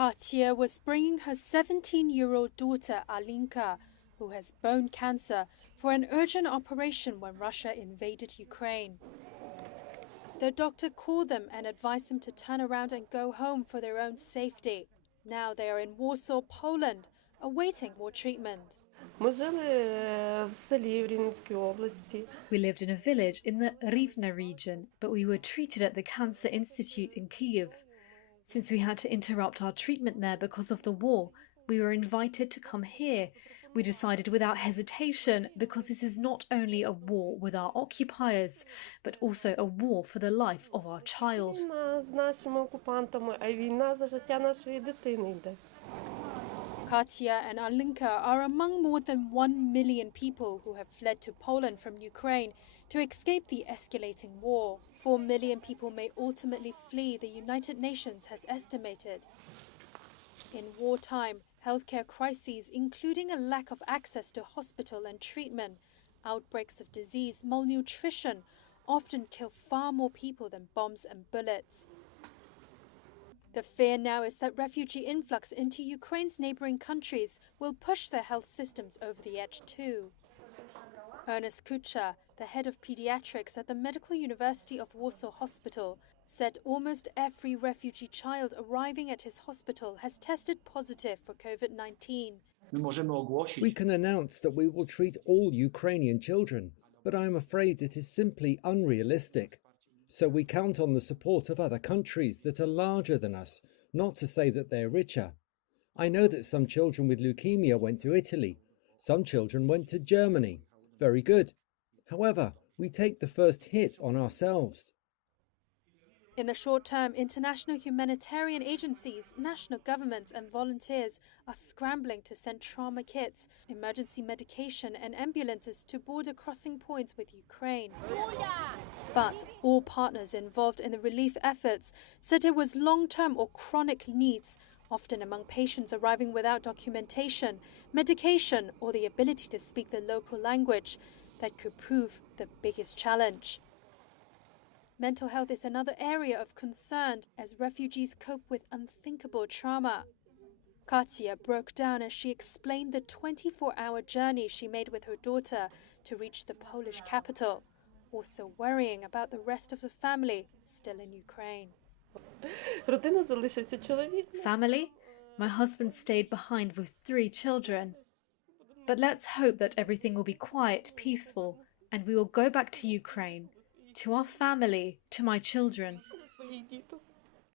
Katia was bringing her 17-year-old daughter Alinka, who has bone cancer, for an urgent operation when Russia invaded Ukraine. Their doctor called them and advised them to turn around and go home for their own safety. Now they are in Warsaw, Poland, awaiting more treatment. We lived in a village in the Rivne region, but we were treated at the Cancer Institute in Kyiv. Since we had to interrupt our treatment there because of the war, we were invited to come here. We decided without hesitation because this is not only a war with our occupiers, but also a war for the life of our child. Katia and Alinka are among more than 1 million people who have fled to Poland from Ukraine to escape the escalating war. 4 million people may ultimately flee, the United Nations has estimated. In wartime, healthcare crises, including a lack of access to hospital and treatment, outbreaks of disease, malnutrition, often kill far more people than bombs and bullets. The fear now is that refugee influx into Ukraine's neighboring countries will push their health systems over the edge too. Ernest Kucha, the head of pediatrics at the Medical University of Warsaw Hospital, said almost every refugee child arriving at his hospital has tested positive for COVID-19. We can announce that we will treat all Ukrainian children, but I am afraid it is simply unrealistic. So we count on the support of other countries that are larger than us, not to say that they're richer. I know that some children with leukemia went to Italy. Some children went to Germany. Very good. However, we take the first hit on ourselves. In the short term, international humanitarian agencies, national governments and volunteers are scrambling to send trauma kits, emergency medication and ambulances to border crossing points with Ukraine. But all partners involved in the relief efforts said it was long-term or chronic needs, often among patients arriving without documentation, medication or the ability to speak the local language, that could prove the biggest challenge. Mental health is another area of concern as refugees cope with unthinkable trauma. Katia broke down as she explained the 24-hour journey she made with her daughter to reach the Polish capital, also worrying about the rest of the family still in Ukraine. Family? My husband stayed behind with 3 children. But let's hope that everything will be quiet, peaceful, and we will go back to Ukraine, to our family, to my children.